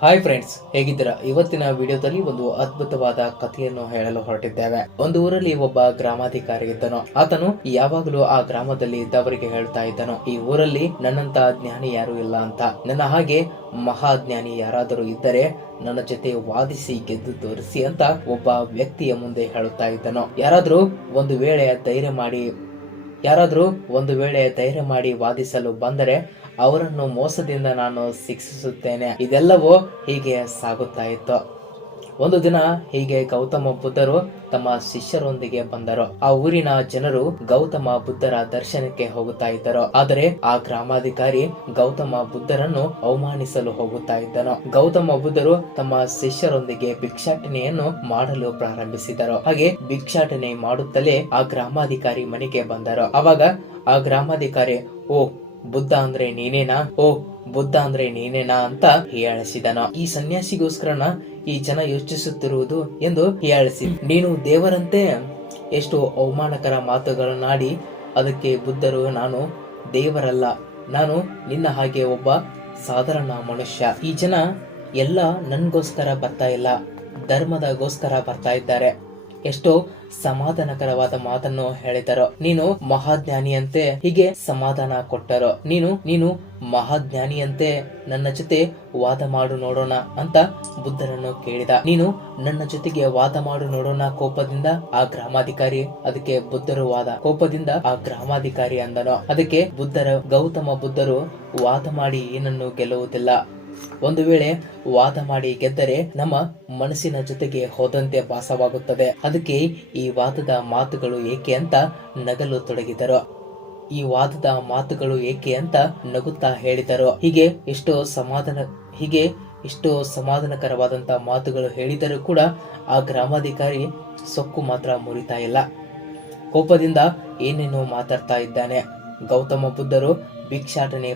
Hi friends, ಹೇಗಿದ್ದೀರಾ? ಇವತ್ತಿನ ವಿಡಿಯೋದಲ್ಲಿ ಒಂದು ಅದ್ಭುತವಾದ ಕಥೆಯನ್ನು ಹೇಳಲು ಹೊರಟಿದ್ದೇವೆ. ಒಂದು ಊರಲ್ಲಿ ಒಬ್ಬ ಗ್ರಾಮಾಧಿಕಾರಿ ಇದ್ದನು. ಆತನು ಯಾವಾಗಲೂ ಆ ಗ್ರಾಮದಲ್ಲಿ ಇದ್ದವರಿಗೆ ಹೇಳ್ತಾ ಇದ್ದನು, ಈ ಊರಲ್ಲಿ ನನ್ನಂತ ಜ್ಞಾನಿ ಯಾರು ಇಲ್ಲ ಅಂತ. ನನ್ನ ಹಾಗೆ ಮಹಾಜ್ಞಾನಿ ಯಾರಾದರೂ ಇದ್ದರೆ ನನ್ನ ಜೊತೆ ವಾದಿಸಿ ಗೆದ್ದು ತೋರಿಸಿ ಅಂತ ಒಬ್ಬ ವ್ಯಕ್ತಿಯ ಮುಂದೆ ಹೇಳುತ್ತಾ ಇದ್ದನು. ಯಾರಾದ್ರೂ ಒಂದು ವೇಳೆ ಧೈರ್ಯ ಮಾಡಿ ವಾದಿಸಲು ಬಂದರೆ ಅವರನ್ನು ಮೋಸದಿಂದ ನಾನು ಶಿಕ್ಷಿಸುತ್ತೇನೆ. ಇದೆಲ್ಲವೂ ಹೀಗೆ ಸಾಗುತ್ತಾ ಇತ್ತು. ಒಂದು ದಿನ ಹೀಗೆ ಗೌತಮ ಬುದ್ಧರು ತಮ್ಮ ಶಿಷ್ಯರೊಂದಿಗೆ ಬಂದರು. ಆ ಊರಿನ ಜನರು ಗೌತಮ ಬುದ್ಧರ ದರ್ಶನಕ್ಕೆ ಹೋಗುತ್ತಾ ಇದ್ದರು. ಆದರೆ ಆ ಗ್ರಾಮಾಧಿಕಾರಿ ಗೌತಮ ಬುದ್ಧರನ್ನು ಅವಮಾನಿಸಲು ಹೋಗುತ್ತಾ ಇದ್ದನು. ಗೌತಮ ಬುದ್ಧರು ತಮ್ಮ ಶಿಷ್ಯರೊಂದಿಗೆ ಭಿಕ್ಷಾಟನೆಯನ್ನು ಮಾಡಲು ಪ್ರಾರಂಭಿಸಿದರು. ಹಾಗೆ ಭಿಕ್ಷಾಟನೆ ಮಾಡುತ್ತಲೇ ಆ ಗ್ರಾಮಾಧಿಕಾರಿ ಮನೆಗೆ ಬಂದರು. ಅವಾಗ ಆ ಗ್ರಾಮಾಧಿಕಾರಿ, ಓ ಬುದ್ಧ ಅಂದ್ರೆ ನೀನೇನಾ ಅಂತ ಹೀಯಾಳಿಸಿದನು. ಈ ಸನ್ಯಾಸಿಗೋಸ್ಕರನ ಈ ಜನ ಯೋಚಿಸುತ್ತಿರುವುದು ಎಂದು ಹೀಯಾಳಿಸಿ, ನೀನು ದೇವರಂತೆ ಎಷ್ಟು ಅವಮಾನಕರ ಮಾತುಗಳನ್ನಾಡಿ. ಅದಕ್ಕೆ ಬುದ್ಧರು, ನಾನು ದೇವರಲ್ಲ, ನಾನು ನಿನ್ನ ಹಾಗೆ ಒಬ್ಬ ಸಾಧಾರಣ ಮನುಷ್ಯ. ಈ ಜನ ಎಲ್ಲ ನನ್ಗೋಸ್ಕರ ಬರ್ತಾ ಇಲ್ಲ, ಧರ್ಮದಗೋಸ್ಕರ ಬರ್ತಾ ಇದ್ದಾರೆ. ಎಷ್ಟೋ ಸಮಾಧಾನಕರವಾದ ಮಾತನ್ನು ಹೇಳಿದರು. ನೀನು ಮಹಾಜ್ಞಾನಿಯಂತೆ ಹೀಗೆ ಸಮಾಧಾನ ಕೊಟ್ಟರು. ನೀನು ಮಹಾಜ್ಞಾನಿಯಂತೆ ನನ್ನ ಜೊತೆ ವಾದ ಮಾಡು ನೋಡೋಣ ಅಂತ ಬುದ್ಧರನ್ನು ಕೇಳಿದ. ನೀನು ನನ್ನ ಜೊತೆಗೆ ವಾದ ಮಾಡು ನೋಡೋಣ ಕೋಪದಿಂದ ಆ ಗ್ರಾಮಾಧಿಕಾರಿ. ಅದಕ್ಕೆ ಬುದ್ಧರು ಕೋಪದಿಂದ ಆ ಗ್ರಾಮಾಧಿಕಾರಿ ಅಂದನು. ಅದಕ್ಕೆ ಗೌತಮ ಬುದ್ಧರು, ವಾದ ಮಾಡಿ ಏನನ್ನು ಗೆಲ್ಲುವುದಿಲ್ಲ. ಒಂದು ವೇಳೆ ವಾದ ಮಾಡಿ ಗೆದ್ದರೆ ನಮ್ಮ ಮನಸ್ಸಿನ ಜೊತೆಗೆ ಹೋದಂತೆ ಭಾಸವಾಗುತ್ತದೆ. ಅದಕ್ಕೆ ಈ ವಾದದ ಮಾತುಗಳು ಏಕೆ ಅಂತ ನಗಲು ತೊಡಗಿದರು. ನಗುತ್ತಾ ಹೇಳಿದರು. ಹೀಗೆ ಎಷ್ಟೋ ಸಮಾಧಾನಕರವಾದಂತ ಮಾತುಗಳು ಹೇಳಿದರೂ ಕೂಡ ಆ ಗ್ರಾಮಾಧಿಕಾರಿ ಸೊಕ್ಕು ಮಾತ್ರ ಮುರಿತಾ ಇಲ್ಲ. ಕೋಪದಿಂದ ಏನೇನೋ ಮಾತಾಡ್ತಾ ಇದ್ದಾನೆ. ಗೌತಮ ಬುದ್ಧರ ಭಿಕ್ಷಾಟನೆಯ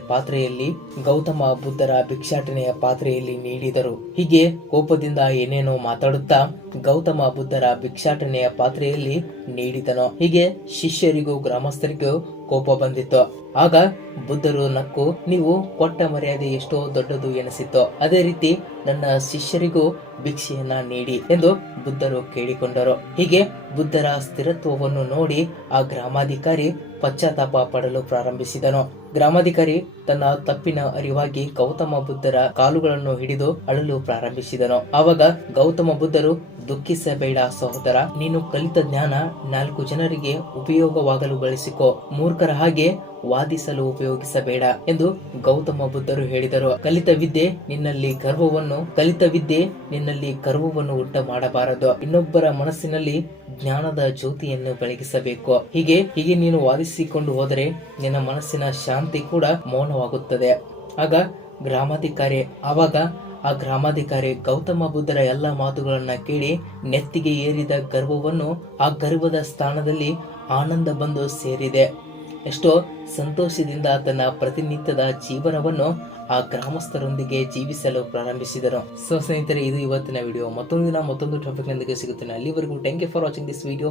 ಪಾತ್ರೆಯಲ್ಲಿ ನೀಡಿದರು. ಹೀಗೆ ಕೋಪದಿಂದ ಏನೇನೋ ಮಾತಾಡುತ್ತಾ ಗೌತಮ ಬುದ್ಧರ ಭಿಕ್ಷಾಟನೆಯ ಪಾತ್ರೆಯಲ್ಲಿ ನೀಡಿದನು. ಹೀಗೆ ಶಿಷ್ಯರಿಗೂ ಗ್ರಾಮಸ್ಥರಿಗೂ ಕೋಪ ಬಂದಿತ್ತು. ಆಗ ಬುದ್ಧರು ನಕ್ಕು, ನೀವು ಕೊಟ್ಟ ಮರ್ಯಾದೆ ಎಷ್ಟೋ ದೊಡ್ಡದು ಎನಿಸಿತ್ತು, ಅದೇ ರೀತಿ ನನ್ನ ಶಿಷ್ಯರಿಗೂ ಭಿಕ್ಷೆಯನ್ನ ನೀಡಿ ಎಂದು ಬುದ್ಧರು ಕೇಳಿಕೊಂಡರು. ಹೀಗೆ ಬುದ್ಧರ ಸ್ಥಿರತ್ವವನ್ನು ನೋಡಿ ಆ ಗ್ರಾಮಾಧಿಕಾರಿ ಪಶ್ಚಾತ್ತಾಪ ಪಡಲು ಪ್ರಾರಂಭಿಸಿದನು. ಗ್ರಾಮಾಧಿಕಾರಿ ತನ್ನ ತಪ್ಪಿನ ಅರಿವಾಗಿ ಗೌತಮ ಬುದ್ಧರ ಕಾಲುಗಳನ್ನು ಹಿಡಿದು ಅಳಲು ಪ್ರಾರಂಭಿಸಿದನು. ಆವಾಗ ಗೌತಮ ಬುದ್ಧರು, ದುಃಖಿಸಬೇಡ ಸಹೋದರ, ನೀನು ಕಲಿತ ಜ್ಞಾನ 4 ಜನರಿಗೆ ಉಪಯೋಗವಾಗಲು ಬಳಸಿಕೊ, ಮೂರ್ಖರ ಹಾಗೆ ವಾದಿಸಲು ಉಪಯೋಗಿಸಬೇಡ ಎಂದು ಗೌತಮ ಬುದ್ಧರು ಹೇಳಿದರು. ಕಲಿತ ವಿದ್ಯೆ ನಿನ್ನಲ್ಲಿ ಗರ್ವವನ್ನು ಉಂಟ ಮಾಡಬಾರದು. ಇನ್ನೊಬ್ಬರ ಮನಸ್ಸಿನಲ್ಲಿ ಜ್ಞಾನದ ಜ್ಯೋತಿಯನ್ನು ಬೆಳಗಿಸಬೇಕು. ಹೀಗೆ ನೀನು ವಾದಿಸಿಕೊಂಡು ಹೋದರೆ ನಿನ್ನ ಮನಸ್ಸಿನ ಶಾಂತಿ ಕೂಡ ಮೌನವಾಗುತ್ತದೆ. ಆಗ ಆ ಗ್ರಾಮಾಧಿಕಾರಿ ಗೌತಮ ಬುದ್ಧರ ಎಲ್ಲ ಮಾತುಗಳನ್ನ ಕೇಳಿ ನೆತ್ತಿಗೆ ಏರಿದ ಗರ್ವವನ್ನು, ಆ ಗರ್ವದ ಸ್ಥಾನದಲ್ಲಿ ಆನಂದ ಬಂದು ಸೇರಿದೆ. ಎಷ್ಟೋ ಸಂತೋಷದಿಂದ ತನ್ನ ಪ್ರತಿನಿತ್ಯದ ಜೀವನವನ್ನು ಆ ಗ್ರಾಮಸ್ಥರೊಂದಿಗೆ ಜೀವಿಸಲು ಪ್ರಾರಂಭಿಸಿದರು. ಸ್ನೇಹಿತರೆ, ಇದು ಇವತ್ತಿನ ವಿಡಿಯೋ. ಮತ್ತೊಂದು ಟಾಪಿಕ್ ನೊಂದಿಗೆ ಸಿಗುತ್ತೇನೆ. ಅಲ್ಲಿವರೆಗೂ thank you for watching this video.